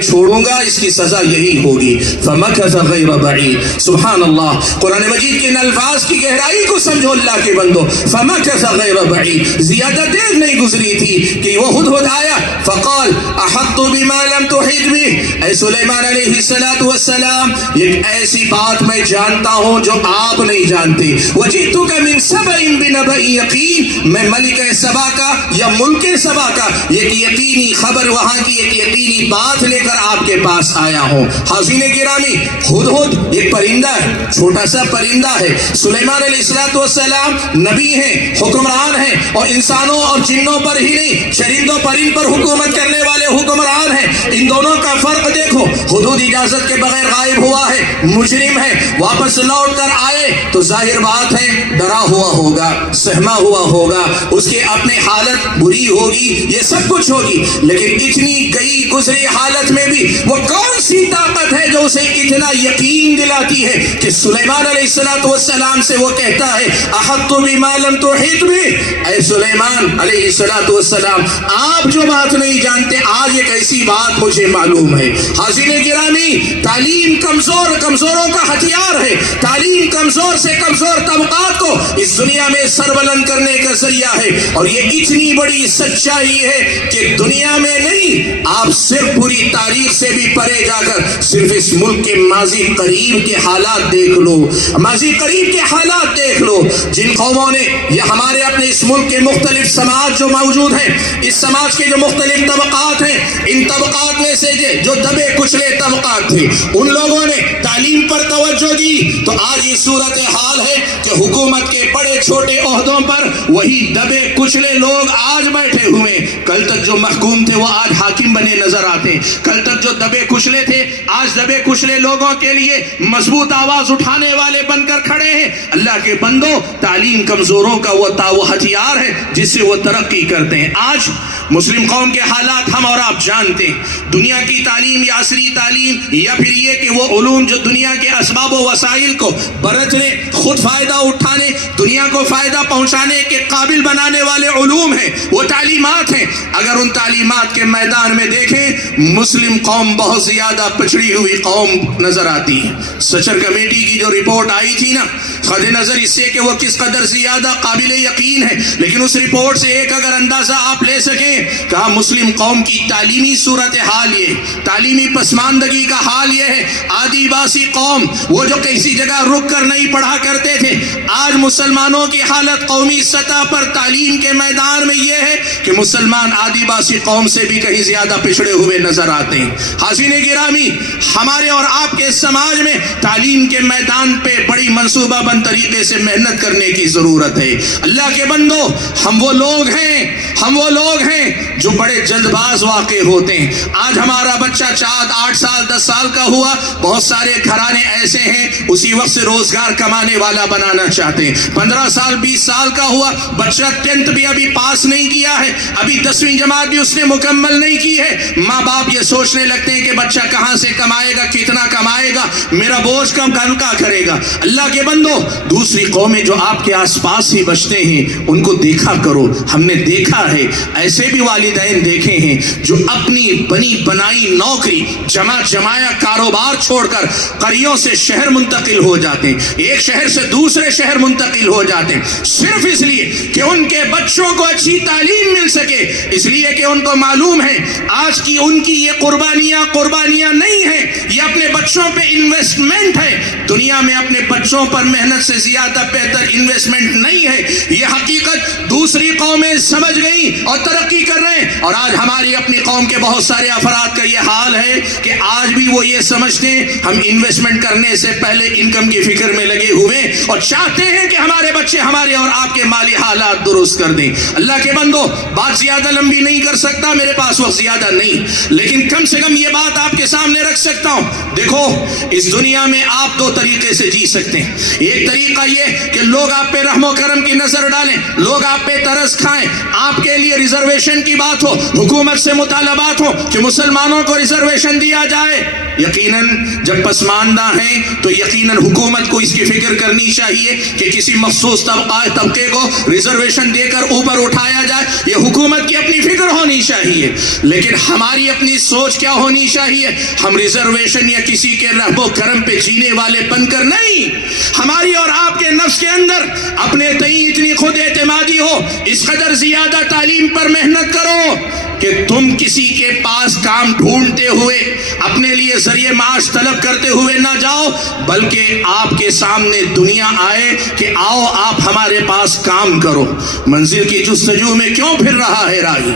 چھوڑوں گا اس کی سزا یہی ہوگی. فمکث غیر بعید. سبحان اللہ. قرآن مجید کے ان الفاظ کی گہرائی کو سمجھو اللہ کے بندو. فمکث غیر بعید. زیادہ دیر نہیں گزری تھی کہ وہ ہدہد آیا. فقال احط بما لم تحط به. اے سلیمان علیہ السلام ایک ایسی بات میں جانتا ہوں جو آپ نہیں جانتے. وجئتک من سبأ بنبأ یقین. میں ملکہ سبا کا یا ملک سبا کا ایک یقینی خبر، وہاں کی ایک یقینی بات لے کر آپ کے پاس آیا ہوں. حاضرین گرامی، ہدہد ایک پرندہ ہے، چھوٹا سا پرندہ ہے. سلیمان علیہ السلام نبی ہیں، حکمران ہیں، اور انسانوں اور جنوں پر ہی نہیں، چرندوں پرند پر حکومت کرنے والے حکمران ہیں. ان دونوں کا فرق دیکھو. ہدہد اجازت کے بغیر غائب ہوا ہے، مجرم ہے. واپس لوٹ کر آئے تو ظاہر بات ہے ڈرا ہوا ہوگا، سہما ہوا ہوگا، اس کے اپنے حالت بری ہوگی، یہ سب کچھ ہوگی. لیکن اتنی گئی گزری حالت میں بھی وہ کون سی طاقت ہے جو اسے اتنا یقین دلاتی ہے کہ سلیمان علیہ السلام سے وہ کہتا ہے احط بما لم تحط به. اے سلیمان علیہ السلام، آپ جو بات نہیں جانتے آج ایک ایسی بات مجھے معلوم ہے. حاضرین گرامی، تعلیم کمزوروں کا ہتھیار ہے. تعلیم کمزور سے کمزور طبقات کو اس دنیا میں سربلند کرنے کا ذریعہ ہے. اور یہ اتنی بڑی سچائی ہے کہ دنیا میں نہیں، آپ صرف پوری تاریخ سے بھی پرے جا کر صرف اس ملک کے ماضی قریب کے حالات دیکھ لو. ماضی قریب کے حالات دیکھ لو. جن قوموں نے یا ہمارے اپنے اس ملک کے مختلف سماج جو موجود ہیں، اس سماج کے جو مختلف طبقات ہیں، ان طبقات میں سے جو دبے کچلے طبقات تھے، ان لوگوں نے تعلیم پر توجہ دی تو آج یہ صورتحال ہے کہ حکومت کے بڑے چھوٹے عہدوں پر وہی دبے کچلے لوگ آج بیٹھے ہوئے. کل تک جو محکوم تھے وہ آج حاکم بنے نظر آتے ہیں. کل تک جو دبے کچلے تھے آج دبے کچلے لوگوں کے لیے مضبوط آواز اٹھانے والے بن کر کھڑے ہیں. اللہ کے بندو، تعلیم کمزوروں کا وہ ہتھیار ہے جس سے وہ ترقی کرتے ہیں. آج مسلم قوم کے حالات ہم اور آپ جانتے ہیں. دنیا کی تعلیم یا عصری تعلیم یا پھر یہ کہ وہ علوم جو دنیا کے اسباب و وسائل کو برتنے، خود فائدہ اٹھانے، دنیا کو فائدہ پہنچانے کے قابل بنانے والے علوم ہیں، وہ تعلیمات ہیں. اگر ان تعلیمات کے میدان میں دیکھیں، مسلم قوم بہت زیادہ پچھڑی ہوئی قوم نظر آتی ہے. سچر کمیٹی کی جو رپورٹ آئی تھی نا، خد نظر اس سے کہ وہ کس قدر زیادہ قابل یقین ہے، لیکن اس رپورٹ سے ایک اگر اندازہ آپ لے سکیں، کہا مسلم قوم کی تعلیمی صورتحال یہ، تعلیمی پسماندگی کا حال یہ ہے. آدی باسی قوم، وہ جو کسی جگہ رک کر نہیں پڑھا کرتے تھے، آج مسلمانوں کی حالت قومی سطح پر تعلیم کے میدان میں یہ ہے کہ مسلمان آدی باسی قوم سے بھی کہیں زیادہ پچھڑے ہوئے نظر آتے ہیں. حاضرین گرامی، ہمارے اور آپ کے سماج میں تعلیم کے میدان پہ بڑی منصوبہ بند طریقے سے محنت کرنے کی ضرورت ہے. اللہ کے بندو، ہم وہ لوگ ہیں جو بڑے جلد باز واقع ہوتے ہیں. آج ہمارا بچہ 8 سال 10 سال کا ہوا، بہت سارے گھرانے ایسے ہیں اسی وقت سے روزگار کمانے والا بنانا چاہتے ہیں. 15 سال 20 سال کا ہوا بچہ 10th بھی ابھی پاس نہیں کیا ہے، ابھی 10ویں جماعت بھی اس نے مکمل نہیں کی ہے. ماں باپ یہ سوچنے لگتے ہیں کہ بچہ کہاں سے کمائے گا، کتنا کمائے گا، میرا بوجھ کم ہلکا کرے گا. اللہ کے بندو، دوسری قومیں جو آپ کے آس پاس ہی بچتے ہیں ان کو دیکھا کرو. ہم نے دیکھا ہے، ایسے بھی والدین دیکھے ہیں جو اپنی بنی بنائی نوکری، جمایا کاروبار چھوڑ کر قریوں سے شہر منتقل ہو جاتے ہیں، ایک شہر سے دوسرے شہر منتقل ہو جاتے ہیں، صرف اس لیے کہ ان کے بچوں کو اچھی تعلیم مل سکے. اس لیے کہ ان کو معلوم ہے آج کی ان کی یہ قربانیاں نہیں ہیں، یہ اپنے بچوں پہ انویسٹمنٹ ہے. دنیا میں اپنے بچوں پر محنت سے زیادہ بہتر انویسٹمنٹ نہیں ہے. یہ حقیقت دوسری قومیں سمجھ گئی اور ترقی کر رہے ہیں. اور آج ہماری اپنی قوم کے بہت سارے افراد کا یہ حال ہے کہ آج بھی وہ یہ سمجھتے ہیں ہم انویسٹمنٹ کرنے سے پہلے انکم کی فکر میں لگے ہوئے اور چاہتے ہیں کہ ہمارے بچے ہمارے اور آپ کے مالی حالات درست کر دیں. اللہ کے بندو، بات زیادہ لمبی نہیں کر سکتا، میرے پاس وقت زیادہ نہیں، لیکن کم سے کم یہ بات آپ کے سامنے رکھ سکتا ہوں. دیکھو، اس دنیا میں آپ 2 طریقے طریقے سے جی سکتے ہیں. ایک طریقہ یہ کہ لوگ آپ پہ رحم و کرم کی نظر ڈالیں, لوگ آپ پہ ترس کھائیں, آپ کے لیے ریزرویشن کی بات ہو, حکومت سے مطالبات ہو کہ مسلمانوں کو ریزرویشن دیا جائے. یقیناً جب پسماندہ ہیں تو یقیناً حکومت کو اس کی فکر کرنی چاہیے کہ کسی مخصوص طبقے کو ریزرویشن دے کر اوپر اٹھایا جائے. یہ حکومت کی اپنی فکر ہونی چاہیے, لیکن ہماری اپنی سوچ کیا ہونی چاہیے؟ ہم ریزرویشن یا کسی کے رحم و کرم پہ جینے والے بن کر نہیں, ہماری اور آپ کے نفس کے اندر اپنے تئیں اتنی خود اعتمادی ہو, اس قدر زیادہ تعلیم پر محنت کرو کہ تم کسی کے پاس کام ڈھونڈتے ہوئے, اپنے لیے ذریعہ معاش طلب کرتے ہوئے نہ جاؤ, بلکہ آپ کے سامنے دنیا آئے کہ آؤ آپ ہمارے پاس کام کرو. منزل کی جستجو میں کیوں پھر رہا ہے راہی,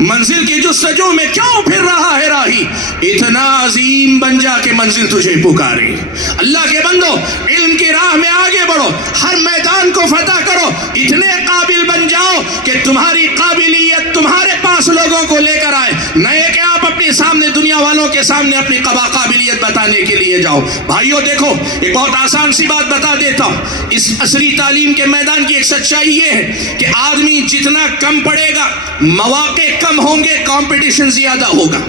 منزل کی جستجو میں کیوں پھر رہا ہے راہی؟ اتنا عظیم بن جا کہ منزل تجھے پکارے. اللہ کے بندو, علم کی راہ میں آگے بڑھو, ہر میدان کو فتح کرو, اتنے قابل بن جاؤ کہ تمہاری قابلیت تمہارے پاس لوگوں کو لے کر آئے, نئے کہ آپ اپنے سامنے دنیا والوں کے سامنے اپنی قابلیت بتانے کے لیے جاؤ. بھائیو دیکھو, ایک بہت آسان سی بات بتا دیتا ہوں. اس عصری تعلیم کے میدان کی ایک سچائی یہ ہے کہ آدمی جتنا کم پڑھے گا, مواقع کم ہوں گے, کمپٹیشن زیادہ ہوگا.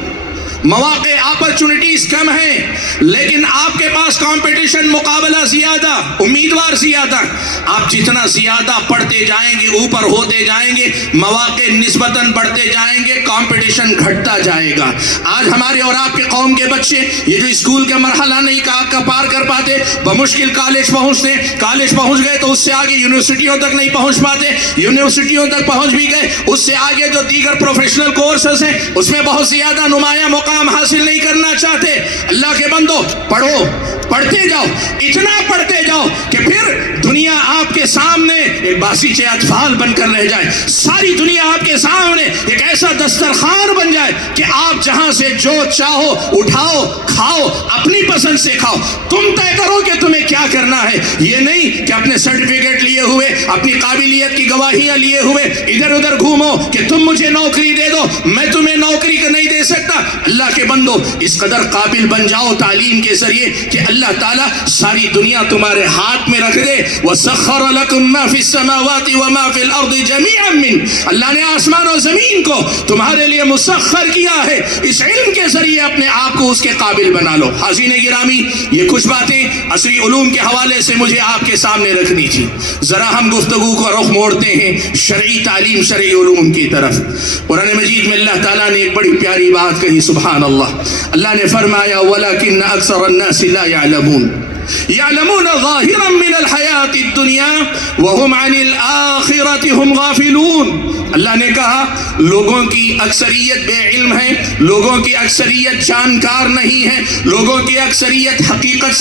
مواقع اپرچونٹیز کم ہیں, لیکن آپ کے پاس کمپٹیشن, مقابلہ زیادہ, امیدوار زیادہ. آپ جتنا زیادہ پڑھتے جائیں گے, اوپر ہوتے جائیں گے, مواقع نسبتاً بڑھتے جائیں گے, کمپٹیشن گھٹتا جائے گا. آج ہمارے اور آپ کے قوم کے بچے یہ جو اسکول کا مرحلہ نہیں پار کر پاتے, بمشکل کالج پہنچتے, کالج پہنچ گئے تو اس سے آگے یونیورسٹیوں تک نہیں پہنچ پاتے, یونیورسٹیوں تک پہنچ بھی گئے, اس سے آگے جو دیگر پروفیشنل کورسز ہیں اس میں بہت زیادہ نمایاں مقام حاصل نہیں کرنا چاہتے. اللہ کے بندو, پڑھو, پڑھتے جاؤ, اتنا پڑھتے جاؤ کہ پھر دنیا آپ کے سامنے ایک باسیچے اطفال بن کر رہ جائے. ساری دنیا آپ کے سامنے ایک ایسا دسترخوان بن جائے کہ آپ جہاں سے جو چاہو اٹھاؤ, کھاؤ, اپنی پسند سے کھاؤ. تم طے کرو کہ تمہیں کیا کرنا ہے, یہ نہیں کہ اپنے سرٹیفکیٹ لیے ہوئے, اپنی قابلیت کی گواہیاں لیے ہوئے ادھر ادھر گھومو کہ تم مجھے نوکری دے دو, میں تمہیں نوکری نہیں دے سکتا. اللہ کے بندو, اس قدر قابل بن جاؤ تعلیم کے ذریعے کہ اللہ تعالیٰ ساری دنیا تمہارے ہاتھ میں رکھ دے. وَسَخَّرَ لَكُم مَّا فِي السَّمَاوَاتِ وَمَا فِي الْأَرْضِ جَمِيعًا مِّنْهُ, اللہ نے آسمان و زمین کو تمہارے لیے مسخر کیا ہے. اس علم کے ذریعے اپنے آپ کو اس کے قابل بنا لو. حاضرین گرامی, یہ کچھ باتیں عصری علوم کے حوالے سے مجھے آپ کے سامنے رکھنی تھی. ذرا ہم گفتگو کو رخ موڑتے ہیں شرعی تعلیم, شرعی علوم کی طرف. قرآن مجید میں اللہ تعالیٰ نے ایک بڑی پیاری بات کہی, سبحان اللہ. اللہ نے فرمایا وَلَكِنَّ أَكْثَرَ النَّاسِ لَا يَعْلَمُونَ يَعْلَمُونَ ظَاهِرًا مِّنَ الْحَيَاةِ الدُّنْيَا وَهُمْ عَنِ الْآخِرَةِ هُمْ غَافِلُونَ. اللہ نے کہا لوگوں کی اکثریت بے علم ہے, لوگوں کی اکثریت جانکار نہیں ہے, لوگوں کی اکثریت حقیقت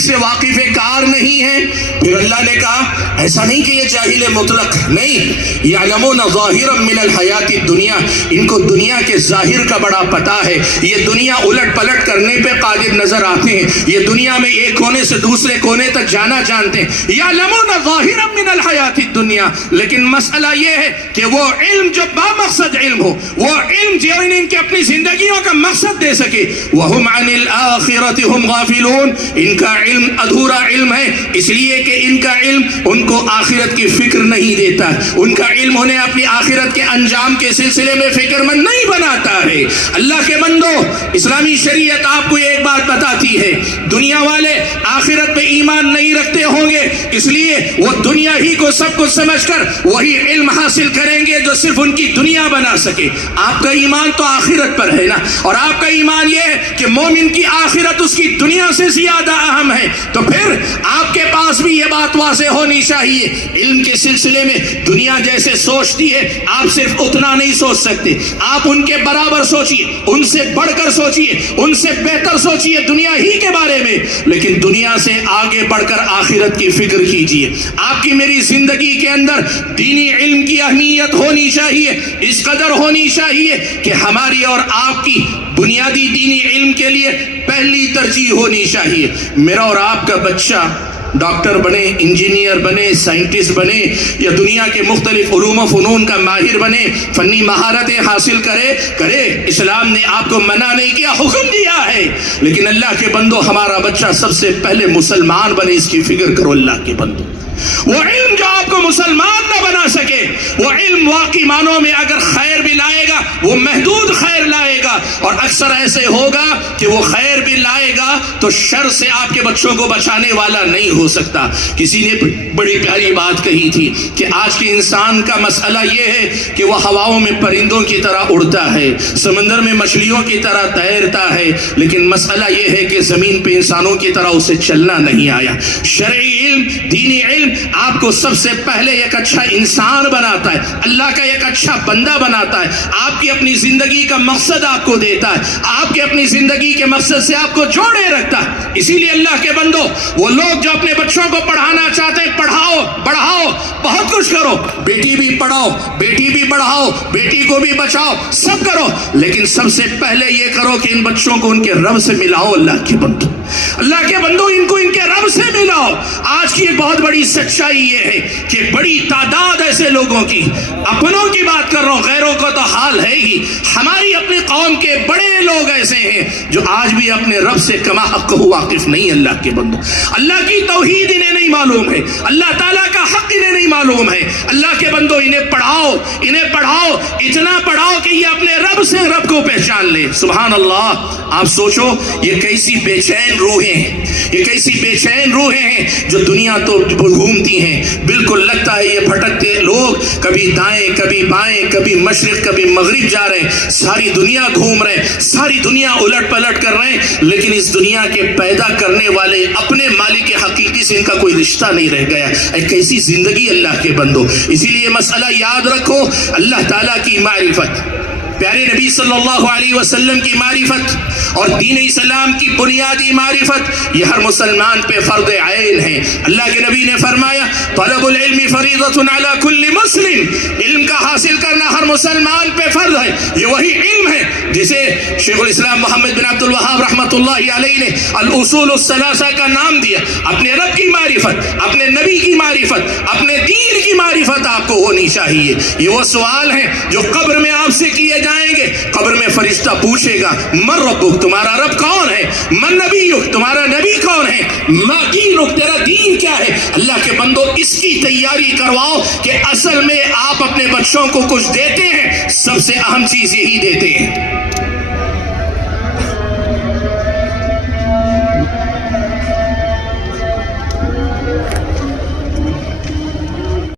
سے واقف کار نہیں ہے. پھر اللہ نے کہا ایسا نہیں کہ یہ جاہل مطلق, نہیں, یعلمون ظاہرا من الحیات الدنیا, ان کو دنیا کے ظاہر کا بڑا پتہ ہے, یہ دنیا الٹ پلٹ کرنے پہ قادر نظر آتے ہیں, یہ دنیا میں ایک کونے سے دوسرے کونے تک جانا جانتے ہیں. یعلمون ظاہرا من الحیات الدنیا, لیکن مسئلہ یہ ہے کہ وہ علم جو با مقصد علم ہو, وہ علم جو ان کے اپنی زندگیوں کا مقصد دے سکے. وَهُمْ عَنِ الْآخِرَةِ هُمْ غَافِلُونَ, ان کا علم ادھورا علم ہے, اس لیے کہ ان کا علم ان کو آخرت کی فکر نہیں دیتا, ان کا علم انہیں اپنی آخرت کے انجام کے سلسلے میں فکر مند نہیں بناتا ہے. اللہ کے بندو, اسلامی شریعت آپ کو ایک بات بتاتی ہے, دنیا والے آخرت پہ ایمان نہیں رکھتے ہوں گے, اس لیے وہ دنیا ہی کو سب کچھ سمجھ کر وہی علم حاصل کریں گے جو صرف ان کی دنیا بنا سکے. آپ کا ایمان تو آخرت پر ہے نا, اور آپ کا ایمان یہ ہے کہ مومن کی آخرت اس کی دنیا سے زیادہ اہم ہے. تو پھر آپ کے پاس بھی یہ بات واضح ہونی چاہیے, علم کے سلسلے میں دنیا جیسے سوچتی ہے آپ صرف اتنا نہیں سوچ سکتے, آپ ان کے برابر سوچیے, ان سے بڑھ کر سوچیے, ان سے بہتر سوچیے دنیا ہی کے بارے میں, لیکن دنیا سے آگے بڑھ کر آخرت کی فکر کیجیے. آپ کی میری زندگی کے اندر دینی علم کی اہمیت ہونی چاہیے, اس قدر ہونی چاہیے کہ ہماری اور آپ کی بنیادی دینی علم کے لیے پہلی ترجیح ہونی چاہیے. میرا اور آپ کا بچہ ڈاکٹر بنے, انجینئر بنے, سائنٹسٹ بنے, یا دنیا کے مختلف علوم و فنون کا ماہر بنے, فنی مہارتیں حاصل کرے, اسلام نے آپ کو منع نہیں کیا, حکم دیا ہے ہے، لیکن اللہ کے بندو ہمارا بچہ سب سے پہلے مسلمان بنے، اس کی فکر کرو اللہ کے بندو۔ وہ علم جو آپ کو مسلمان نہ بنا سکے، وہ علم واقعی معنوں میں اگر خیر بھی لائے گا وہ محدود خیر لائے گا، اور اکثر ایسے ہوگا کہ وہ خیر بھی لائے گا تو شر سے آپ کے بچوں کو بچانے والا نہیں ہو سکتا۔ کسی نے بڑی پیاری بات کہی تھی کہ آج کے انسان کا مسئلہ یہ ہے کہ وہ ہواؤں میں پرندوں کی طرح اڑتا ہے، سمندر میں مچھلیوں کی طرح تیرتا ہے، لیکن مسئلہ یہ ہے کہ زمین پہ انسانوں کی طرح اسے چلنا نہیں آیا۔ شرعی علم، دینی علم آپ کو سب سے پہلے ایک اچھا انسان بناتا ہے، اللہ کا ایک اچھا بندہ بناتا ہے، آپ کی اپنی زندگی کا مقصد آپ کو دیتا ہے، آپ کے اپنی زندگی کے مقصد سے آپ کو جوڑے رکھتا ہے۔ اسی لیے اللہ کے بندو، وہ لوگ جو اپنے بچوں کو پڑھانا چاہتے ہیں، پڑھاؤ، بڑھاؤ، بہت کچھ کرو، بیٹی بھی پڑھاؤ، بیٹی بھی پڑھاؤ، بیٹی کو بھی بچاؤ، سب کرو، لیکن سب سے پہلے یہ کرو کہ ان بچوں کو ان کے رب سے ملاؤ۔ اللہ کے بندو، اللہ کے بندو، ان کو ان کے رب سے ملاؤ۔ آج کی ایک بہت بڑی سچائی یہ ہے کہ بڑی تعداد ایسے لوگوں کی، اپنوں کی بات کر رہا ہوں، غیروں کو تو حال ہے ہی، ہماری اپنی قوم کے بڑے لوگ ایسے ہیں جو آج بھی اپنے رب سے کما حق واقف نہیں۔ اللہ کے بندو، اللہ کی توحید انہیں نہیں معلوم ہے، اللہ تعالیٰ کا حق انہیں نہیں معلوم ہے۔ اللہ کے بندو، انہیں پڑھاؤ، انہیں پڑھاؤ، اتنا پڑھاؤ کہ یہ اپنے رب سے رب کو پہچان لے۔ سبحان اللہ۔ آپ سوچو یہ کیسی بے چین روحیں ہیں، یہ کیسی بے چین روحیں ہیں جو دنیا تو گھومتی ہیں، بالکل لگتا ہے یہ بھٹکتے لوگ کبھی دائیں کبھی بائیں، کبھی مشرق کبھی مغرب جا رہے ہیں، ساری دنیا گھوم رہے ہیں، ساری دنیا الٹ پلٹ کر رہے ہیں، لیکن اس دنیا کے پیدا کرنے والے اپنے مالک حقیقی سے ان کا کوئی رشتہ نہیں رہ گیا۔ ایک ایسی زندگی اللہ کے بندو۔ اسی لیے مسئلہ یاد رکھو، اللہ تعالیٰ کی معرفت، پیارے نبی صلی اللہ علیہ وسلم کی معرفت اور دین اسلام کی بنیادی معرفت، یہ ہر مسلمان پہ فرض عین ہے۔ اللہ کے نبی نے فرمایا طلب العلم فریضۃ علی کل مسلم، علم کا حاصل کرنا ہر مسلمان پہ فرض ہے۔ یہ وہی علم ہے جسے شیخ الاسلام محمد بن عبد الوہاب رحمۃ اللہ علیہ نے الاصول الثلاثہ کا نام دیا۔ اپنے رب کی معرفت، اپنے نبی کی معرفت، اپنے دین کی معرفت آپ کو ہونی چاہیے۔ یہ وہ سوال ہیں جو قبر میں آپ سے کیے جائیں گے۔ قبر میں فرشتہ پوچھے گا من ربک، تمہارا رب کون ہے؟ من نبیک، تمہارا نبی کون ہے؟ ما دینک، تیرا دین کیا ہے؟ اللہ کے بندو، اس کی تیاری کرواؤ کہ اصل میں آپ اپنے بچوں کو کچھ دیتے ہیں، سب سے اہم چیز یہی دیتے ہیں۔